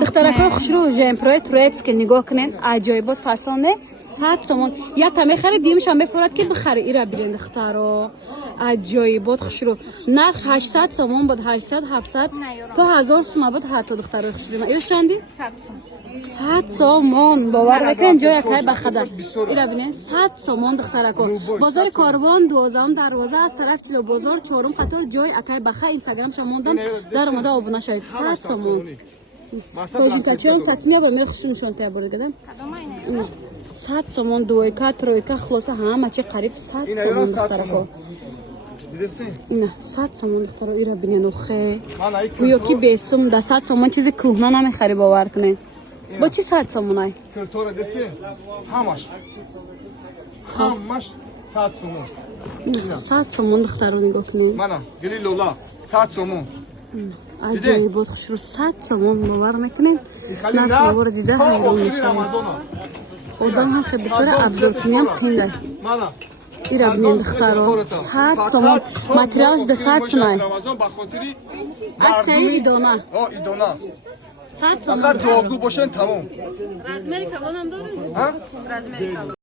دخترکای خوش رو ژمپروی تریپس که نگاه کنین عجایبات فسانه 100 سومون یا تا میخری دیمش هم بفراد که بخره ایرا برین دخترا عجایبات خوش رو نرخ 800 سومون بود 800 700 تا 1000 سوم بود حتی دخترای خوش رو ایو چندی 100 سومون باور بکن جای کای بخدر ایرا ببین 100 سومون دخترکا بازار کاروان 12 دروازه از طرف چلو بازار چهارم قطار جای اکای بخ اینستاگرام شموندم در اومده آبونه شاید 100 سومون توجی کچون ساتنیا بر نرخشون شون تا برده گدم 100 سومون دویکا ترویکا خلاصه همه چی قریب 100 سومون دخترکا اینا 100 سومون دخترا ایرا ببین نوخه گویا کی بیسم ده 100 سومون چیز کهنه نمیخری باور کنین با چی 100 سومونای کلتور دسی همش 100 سومون 100 سومون دخترا نگاه کنین منم گلی لولا 100 سومون عجیب بود خوش رو 100 سومون باور میکنین نه باور دیده حیران میشم خودم هم خیلی بسیار ابزار کنیم پینگه ایرا ببین دخترا 100 سومون ماتریالش ده 100 سومای عکس ایدونا 100 سومون فقط جوابگو باشن تمام رزمری کلان هم داره؟ ها؟ رزمری کلان